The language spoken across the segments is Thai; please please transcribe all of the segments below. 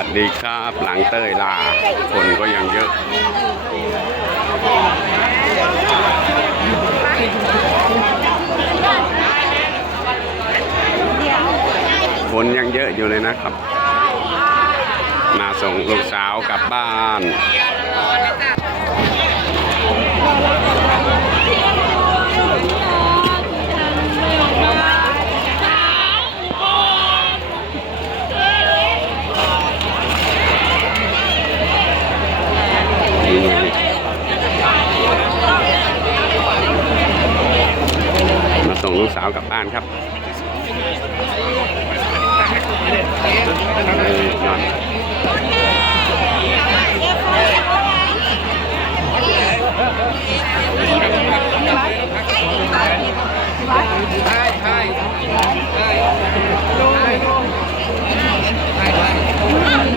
วัสดีครับหลังเต้ยลาคนก็ยังเยอะคนยังเยอะอยู่เลยนะครับมาส่งลูกสาวกลับบ้านมาส่งลูกสาวกลับบ้านครับ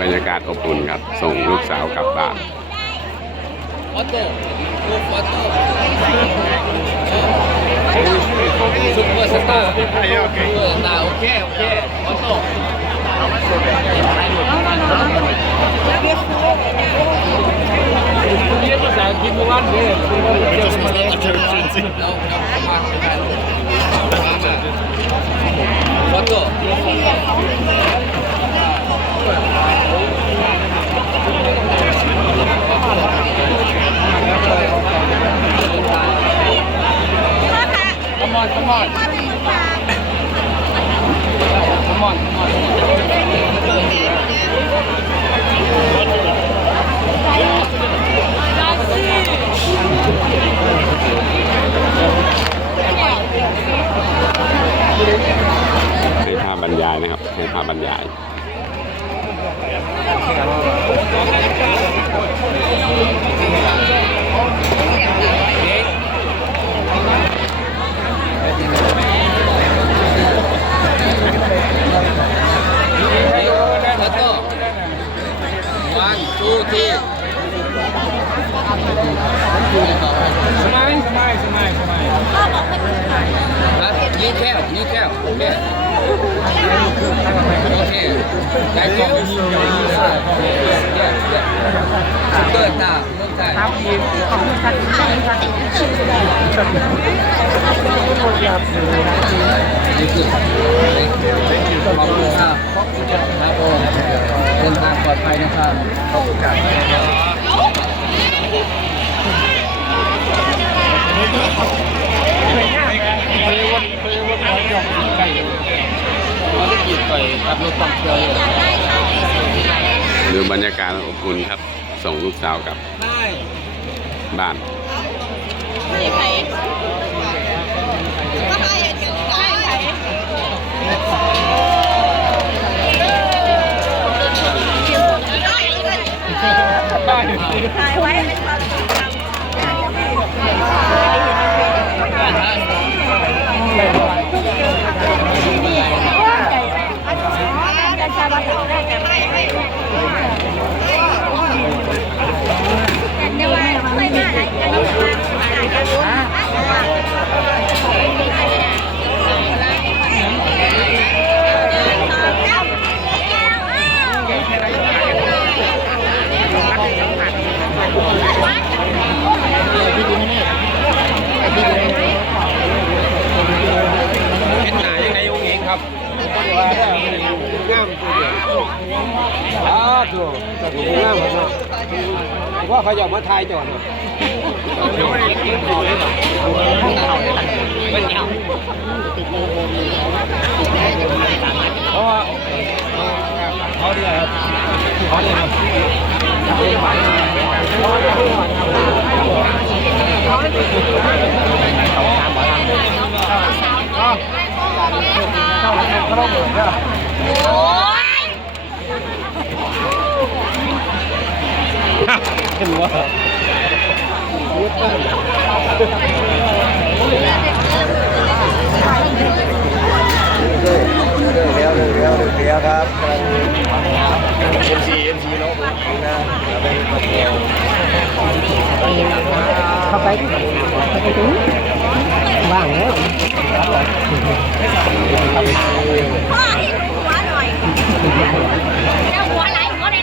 บรรยากาศอบอุ่นครับส่งลูกสาวกลับบ้านซุปเปอร์สตาร์ซุปเปอร์สตาร์โอเคออโต้เรียนภาษาอังกฤษเมื่อวานเนี่ยออโต้Come on. Come on. ให้ภาพบรรยายนะครับให้ภาพบรรยายนี่แค่โอเคได้กล่องซุปเปอร์ตาเมืองไทยครับขอบคุณครับนี่คือขอบคุณครับครับผมเดินทางปลอดภัยนะครับขอบคุณครับดูบรรยากาศอบอุ่นครับส่งลูกสาวกลับบ้านถ่ายไว้เป็นความทรงจำเป็นหนายังไงองค์เองครับง่ามว่าเขาอยากมาทายจอดเพราะว่าเขาดีครับเขาดีครับเห็นว่าเดี๋ยวครับMC เนาะเข้าไปถึงบ้างแล้วพ่อให้หัวหน่อยเจ้าหัวไหลหัวไหน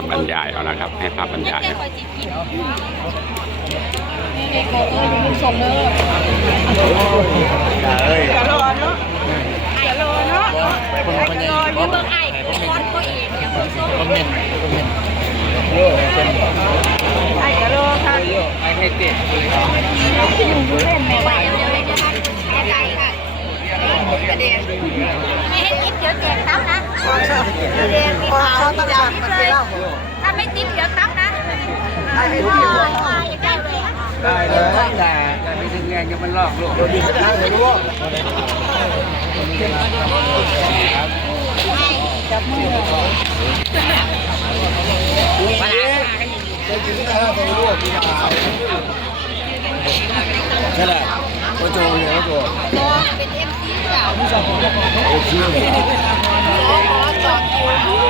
พบรรยายเอานะครับ ให้ภาพบรรยาย ส่งเลยจะรอเนาะจะรอเนาะจะรอเรื่องไอ้คอนก็อีกอย่างคนส้มไอ้จะรอค่ะ ไอ้ให้เต็ม ที่หนูดูเล่นแม่ไหวเดี๋ยวเล่นจะทันไก่ค่ะกระเด็นไม่ให้ติ๊บเดี๋ยวแจกตับนะกระเด็นมีขาวมีดำเลยถ้าไม่ติ๊บเดี๋ยวตับนะอย่าได้เลย ได้เลยแต่ไม่ถึงงานก็มันลอกลูกดีไม่ได้เลยลูก จับมือ ใช่แหละโอ้โจเนี่ยโอ้โจ เป็นเอ็มซีเก่าขอจอดอยู่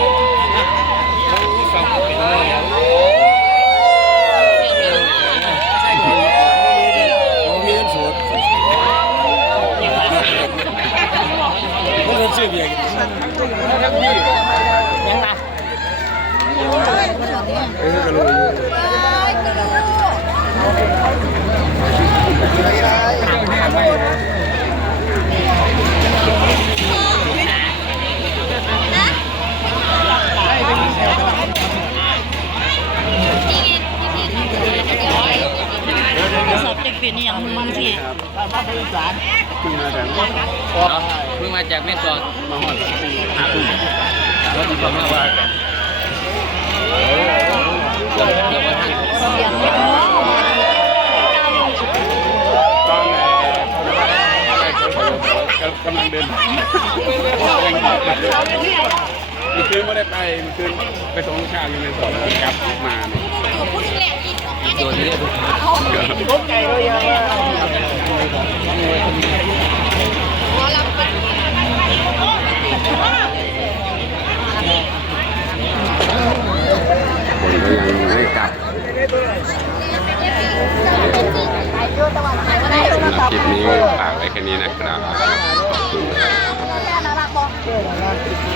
มีเงินสูตรมันชื่อเบียร์ทั้งพี่ยังไงก็รู้สอบจะเป็นอย่างมึงสิ เพิ่งมาจากแม่สอดมาหอดหาตุ้มแล้วมีความว่ากันตอนกำลังเดินมันคืนไม่ได้ไปมันคืนไปส่งลูกค้าอยู่ในสวนกลับมาเนี่ย พูดแหละอีก ตัวนี้ รถไก่เลยยังหัวลำเป็น คนก็ยังไม่กลับสำหรับคลิปนี้ฝากไว้แค่นี้นะครับขอบคุณครับ